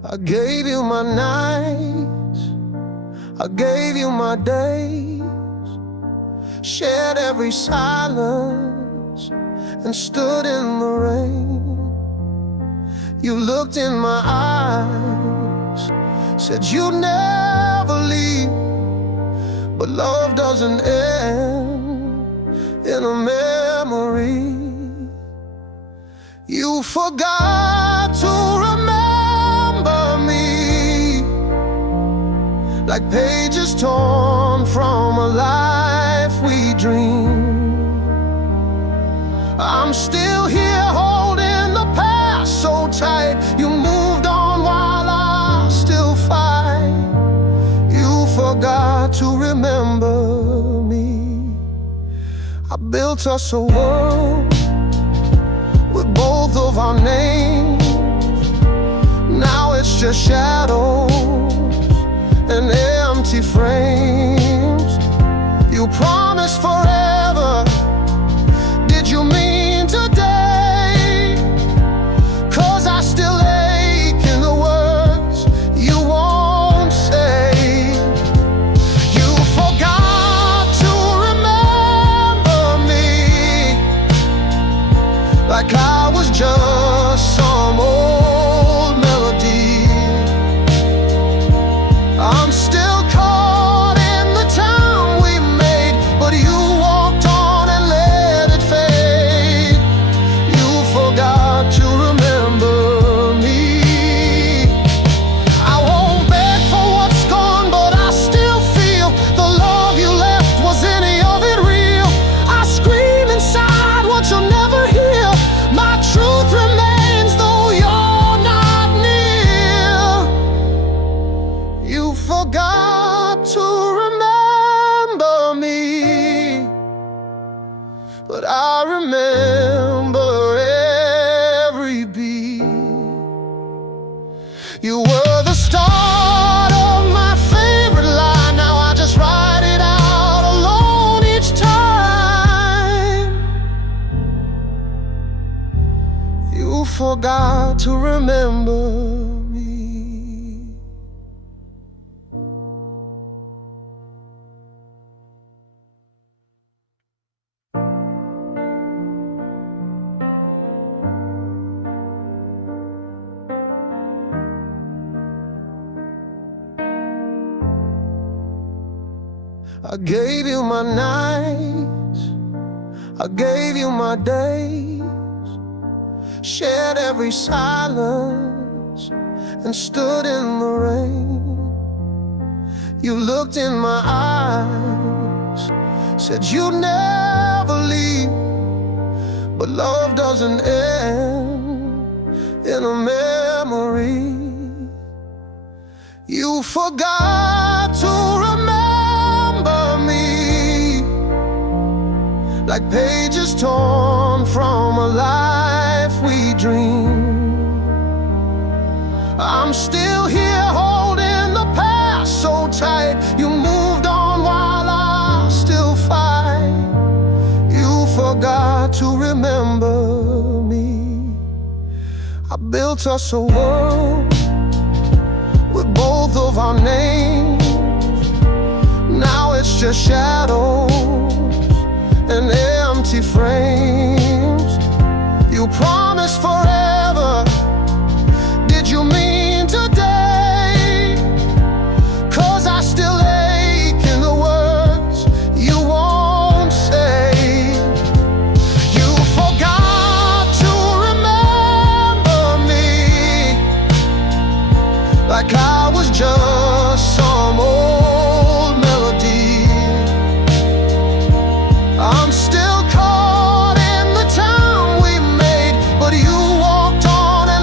I gave you my nights, I gave you my days, shared every silence and stood in the rain. You looked in my eyes, said you'd never leave, but love doesn't end in a memory. You forgot to remember me, like pages torn from a life we dreamed. I'm still here holding the past so tight. You moved on while I still fight. You forgot to remember me. I built us a world with both of our names. Now it's just shadows and empty frames. You promised forever, did you mean today? 'Cause I still ache in the words you won't say. You forgot to remember me, like I was just some old melody. I'm still caught in the time we made, but you walked on and let it fade. You forgot to remember me. I won't beg for what's gone, but I still feel the love you left. Was any of it real? I scream inside what you'll never hear. My truth remains though you're not near. You forgot to remember me, but I remember every beat. You were the start of my favorite line. Now I just write it out alone each time. You forgot to remember me. I gave you my nights, I gave you my days, shared every silence and stood in the rain. You looked in my eyes, said you'd never leave, but love doesn't end in a memory. You forgot to remember me, like pages torn from a life we dreamed. I'm still here holding the past so tight. You moved on while I still fight. You forgot to remember me. I built us a world with both of our names. Now it's just shadows and empty frames. You promised forever, did you mean today? 'Cause I still ache in the words you won't say. You forgot to remember me, like I was just some old melody. I'm still caught in the time we made, but you walked on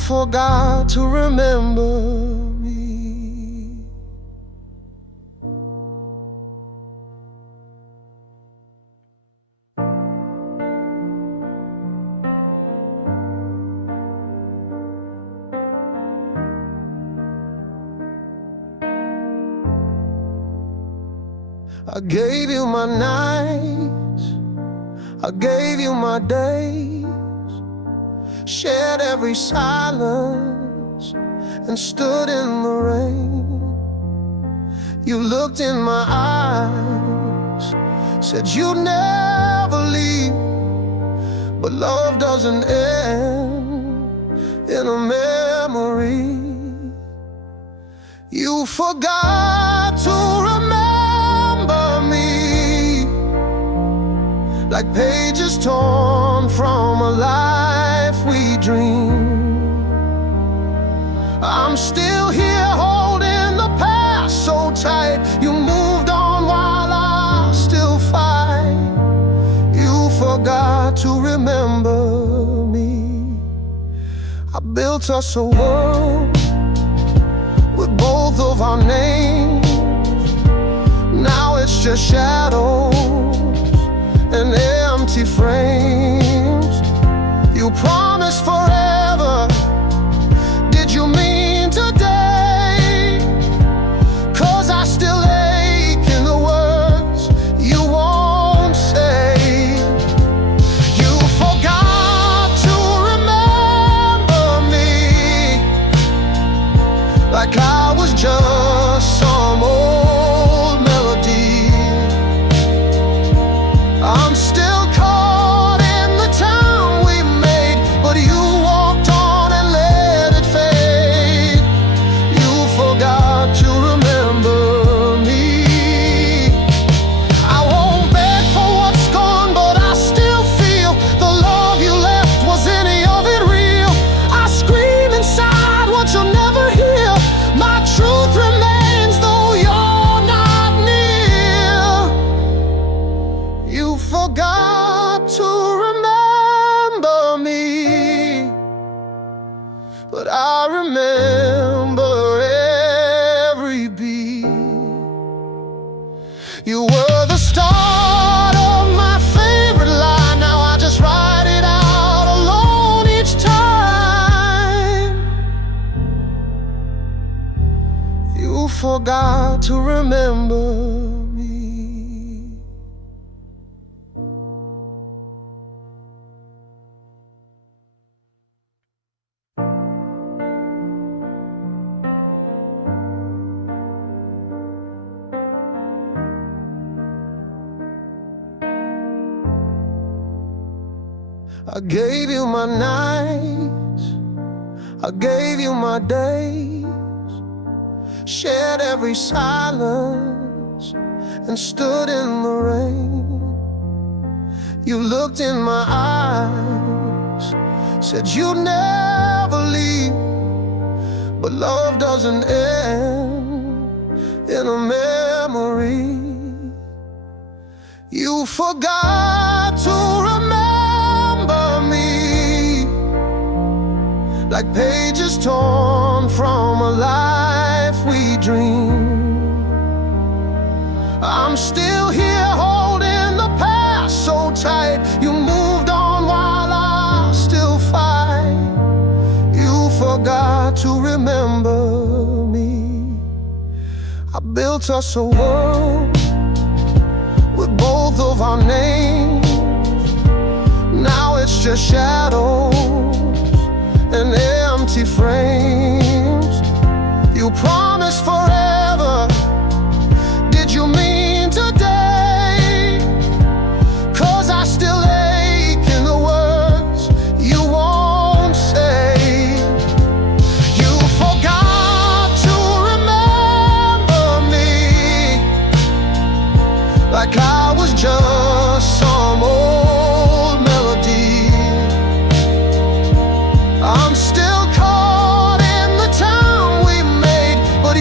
forgot to remember me. I gave you my nights, I gave you my days, shared every silence and stood in the rain. You looked in my eyes, said you'd never leave, but love doesn't end in a memory. You forgot to remember me, like pages torn from a life we dreamed. I'm still here holding the past so tight. You moved on while I still fight. You forgot to remember me. I built us a world with both of our names. Now it's just shadows and empty frames. You promised forever, did you mean today? 'Cause I still ache in the words you won't say. You forgot to remember me, like I was just some old melody. I'm still caught in the town we made, but you walked on and let it fade. You forgot to remember me. I won't beg for what's gone, but I still feel the love you left. Was any of it real? I scream inside what you'll never hear. My truth remains though you're not near. You forgot to remember me, but I remember every beat. You were the start of my favorite line. Now I just write it out alone each time. You forgot to remember me. I gave you my nights, I gave you my days, shared every silence and stood in the rain. You looked in my eyes, said you'd never leave, but love doesn't end in a memory. You forgot to remember me, like pages torn from a life we dreamed. I'm still here holding the past so tight. You moved on while I still fight. You forgot to remember me. I built us a world with both of our names. Now it's just shadows and empty frames. You promised forever, did you mean today? 'Cause I still ache in the words you won't say. You forgot to remember me, like I was just some old melody. I'm still caught in the town we made, but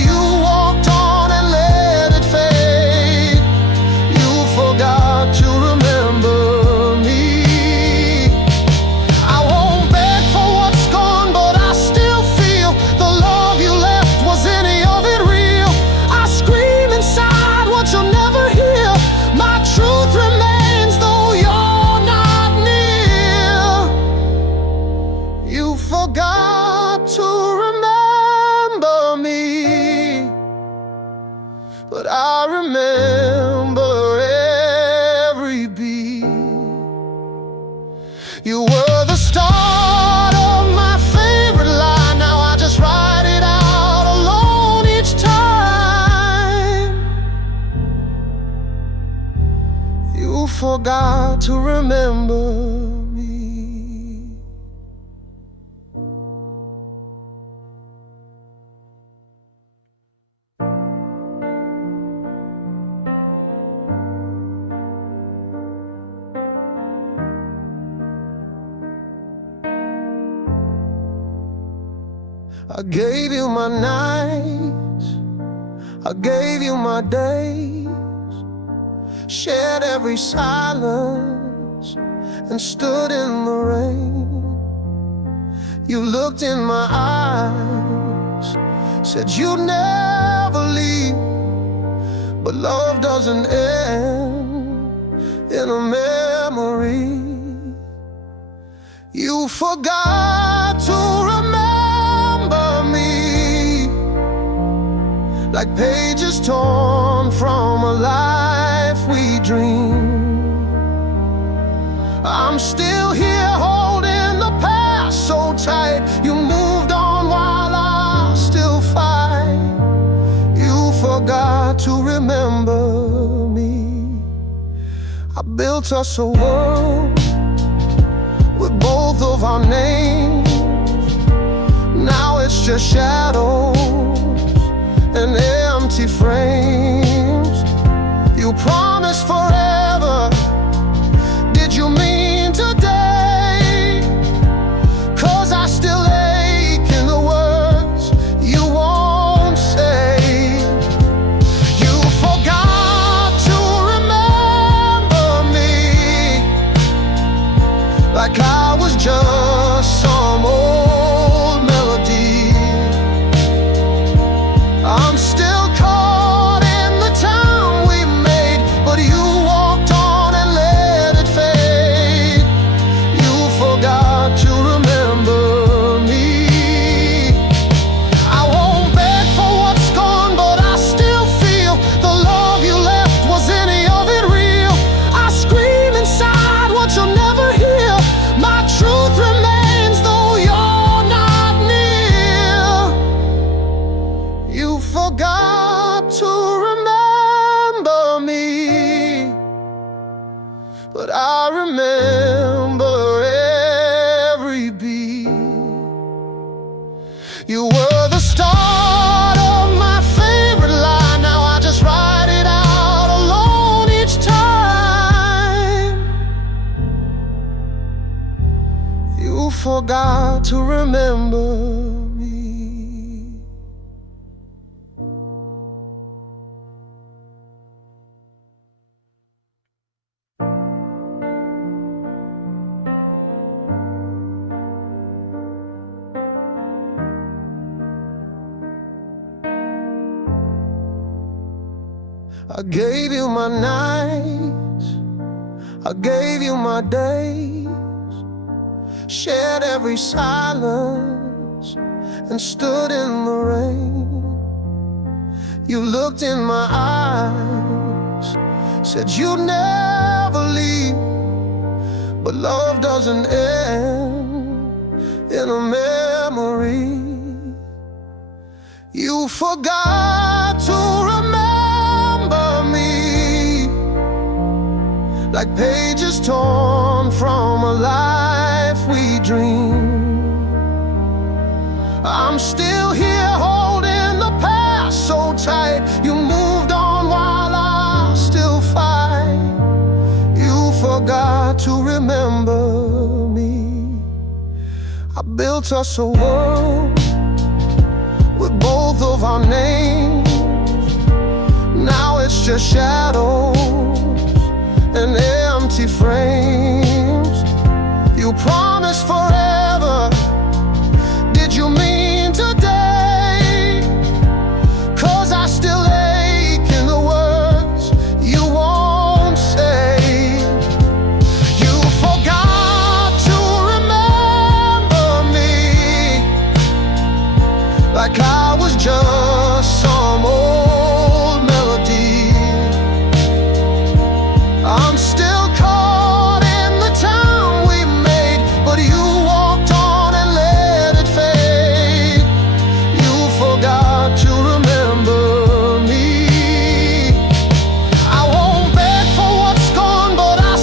forgot to remember me. I gave you my nights, I gave you my days, shared every silence and stood in the rain. You looked in my eyes, said you'd never leave, but love doesn't end in a memory. You forgot to remember me, like pages torn from a life we dreamed. I'm still here holding the past so tight. You moved on while I still fight. You forgot to remember me. I built us a world with both of our names. Now it's just shadows and empty frames. You promised forever, did you mean today? 'Cause I still ache in the words you won't say. You forgot to remember me, like I was just some old melody. I'm still caught in the time we made, but you walked on and let it fade. You forgot to remember me. I won't beg for what's gone, but I still feel the love you left. Was any of it real? I scream inside what you'll never hear. My truth remains though you're not near. You forgot to remember me, but I remember every beat. You were the start of my favorite line. Now I just write it out alone each time. You forgot to remember me. I gave you my nights, I gave you my days, shared every silence and stood in the rain. You looked in my eyes, said you'd never leave, but love doesn't end in a memory. You forgot to remember me, like pages torn from a life we dreamed. I'm still here holding the past so tight. You moved on while I still fight. You forgot to remember me. I built us a world with both of our names. Now it's just shadows and empty frames. You promised forever, did you mean today? 'Cause I still ache in the words you won't say. You forgot to remember me, like I was just some old melody. I'm still caught in the time we made, but you walked on and let it fade. You forgot to remember me. I won't beg for what's gone, but I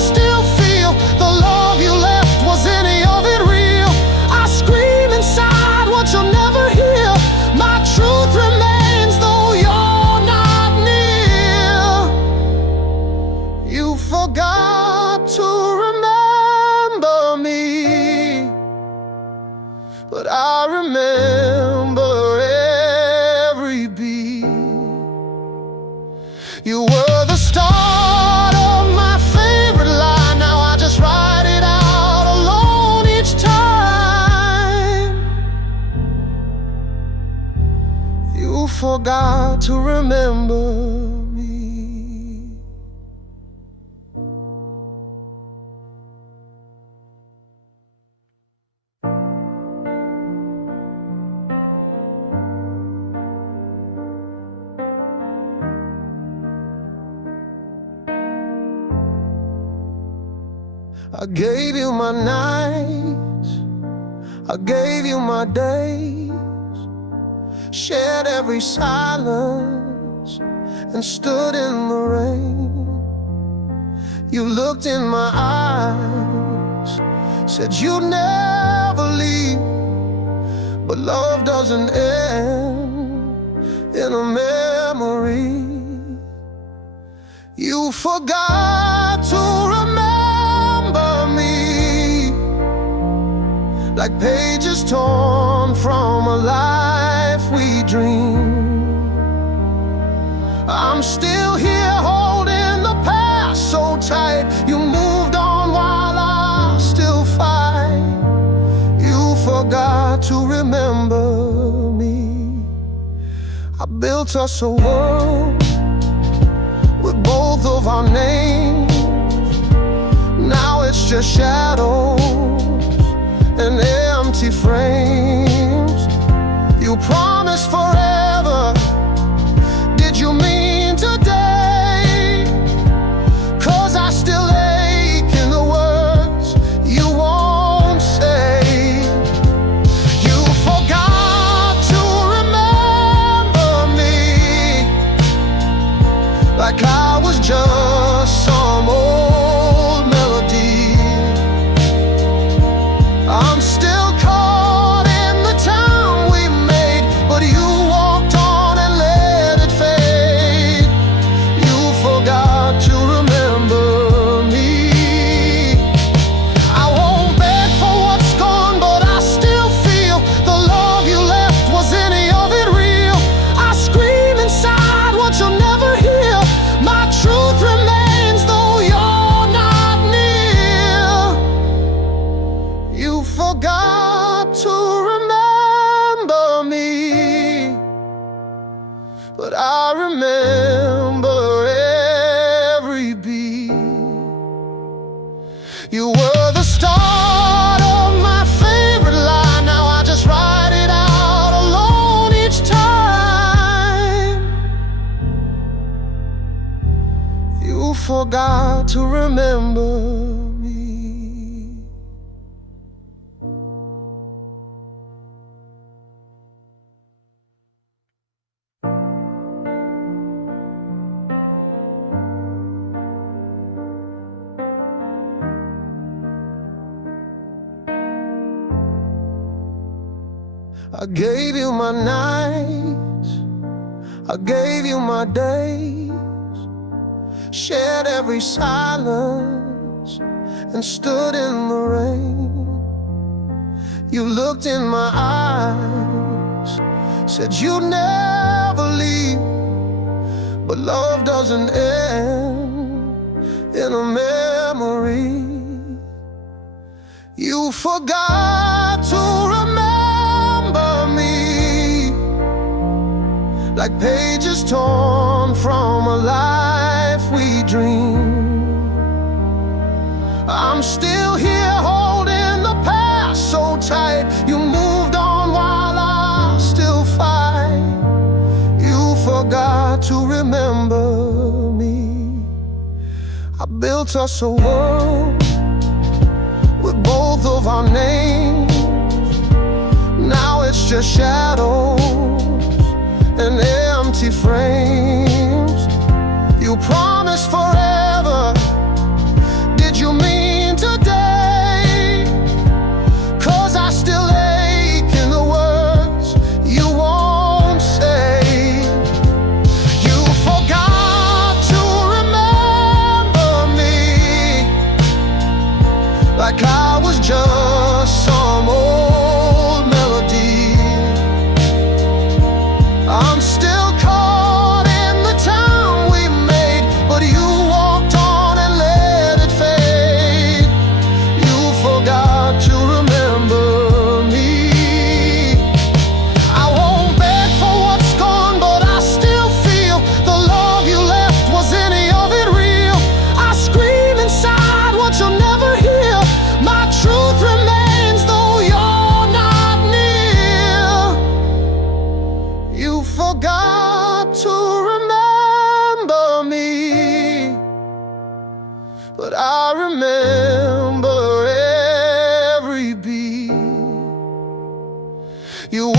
You forgot to remember me. I gave you my nights, I gave you my days, shared every silence and stood in the rain. You looked in my eyes, said you'd never leave, but love doesn't end in a memory. You forgot to remember me, like pages torn from a life we dreamed. I'm still here holding the past so tight. You moved on while I still fight. You forgot to remember me. I built us a world with both of our names. Now it's just shadows and empty frames. You promised forever, did you mean today? 'Cause I still ache in the words you won't say. You forgot to remember me, like I was just some old melody. I'm still caught in the town we made, but you walked on and let it fade. You forgot to remember me. I won't beg for what's gone, but I still feel the love you left. Was any of it real? I scream inside what you'll never hear. My truth remains though you're not near. You forgot to remember me, but I remember every beat. You were the start of my favorite line. Now I just write it out alone each time. You forgot to remember me. I gave you my nights, I gave you my days, shared every silence and stood in the rain. You looked in my eyes, said you'd never leave, but love doesn't end in a memory. You forgot to remember me, like pages torn from a life we dreamed. I'm still here holding the past so tight. You moved on while I still fight. You forgot to remember me. I built us a world with both of our names. Now it's just shadows and empty frames. You promised forever, did you mean today? 'Cause I still ache in the words you won't say. You forgot to remember me, like I was just some old melody. I'm still caught in the town we made, but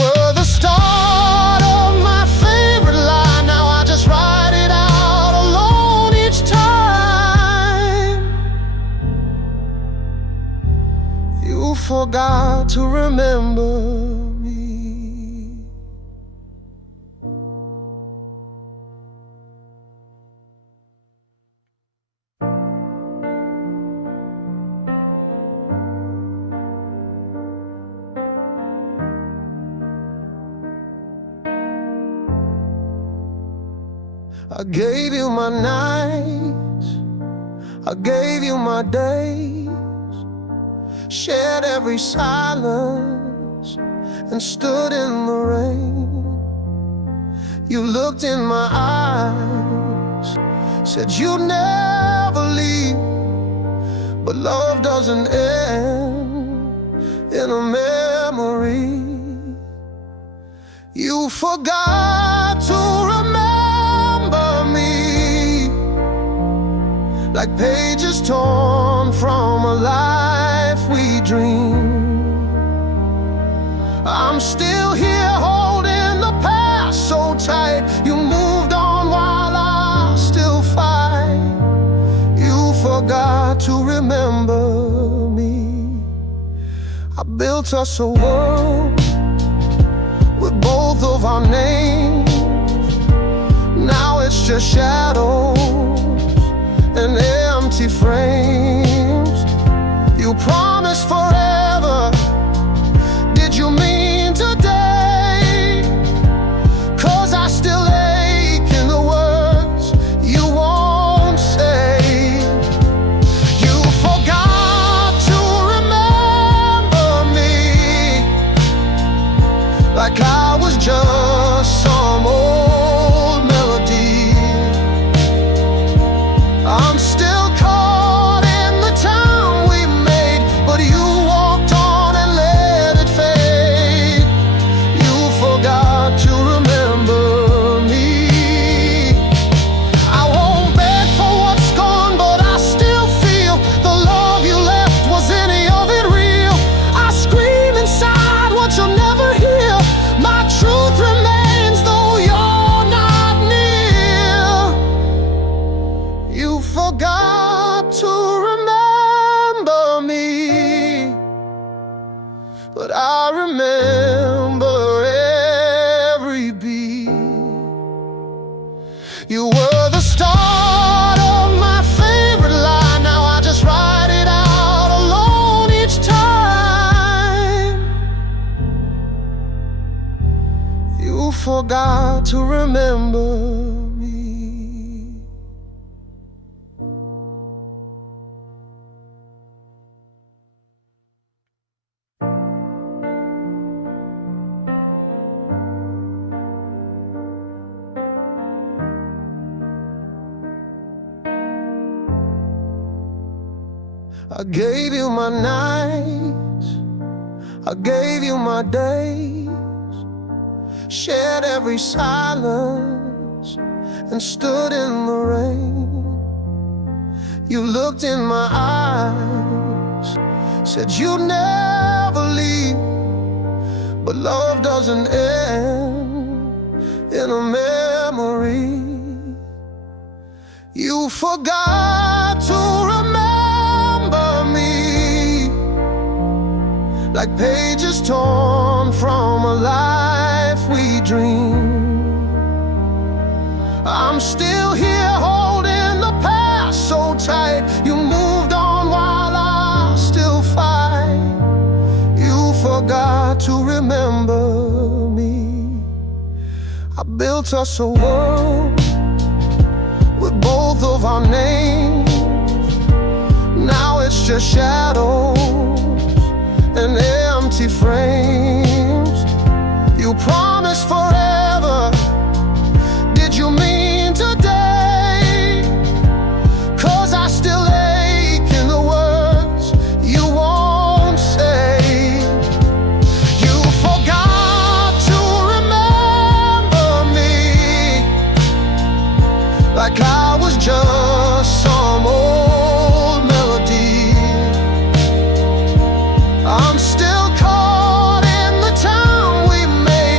were the start of my favorite line. Now I just write it out alone each time. You forgot to remember me. I gave you my nights, I gave you my days, shared every silence and stood in the rain. You looked in my eyes, said you'd never leave, but love doesn't end in a memory. You forgot to remember me, like pages torn from a life we dreamed. I'm still here holding the past so tight. You moved on while I still fight. You forgot to remember me. I built us a world with both of our names. Now it's just shadows and empty frames. You promised forever, did you mean today? 'Cause I still ache in the words you won't say. You forgot to remember me, like I was just some old melody. I'm still caught in the town we made, but you walked on and let it fade. You forgot to remember me. I won't beg for what's gone, but I still feel the love you left. Was any of it real? I scream inside what you'll never hear. My truth remains though you're not near. You forgot to remember me, but I remember every beat. You were the start of my favorite line. Now I just write it out alone each time. You forgot to remember me. I gave you my nights, I gave you my days, shared every silence and stood in the rain. You looked in my eyes, said you'd never leave, but love doesn't end in a memory. You forgot to remember me, like pages torn from a life we dreamed. I'm still here holding the past so tight. You moved on while I still fight. You forgot to remember me. I built us a world with both of our names. Now it's just shadows and empty frames. You promised forever, did you mean today? 'Cause I still ache in the words you won't say. You forgot to remember me, like I was just some old melody. I'm still caught in the town we made.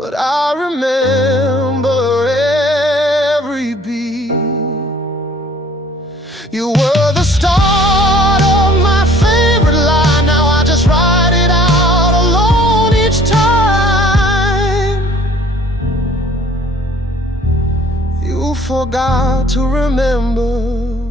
but I remember every beat. You were the start of my favorite line. Now I just write it out alone each time. You forgot to remember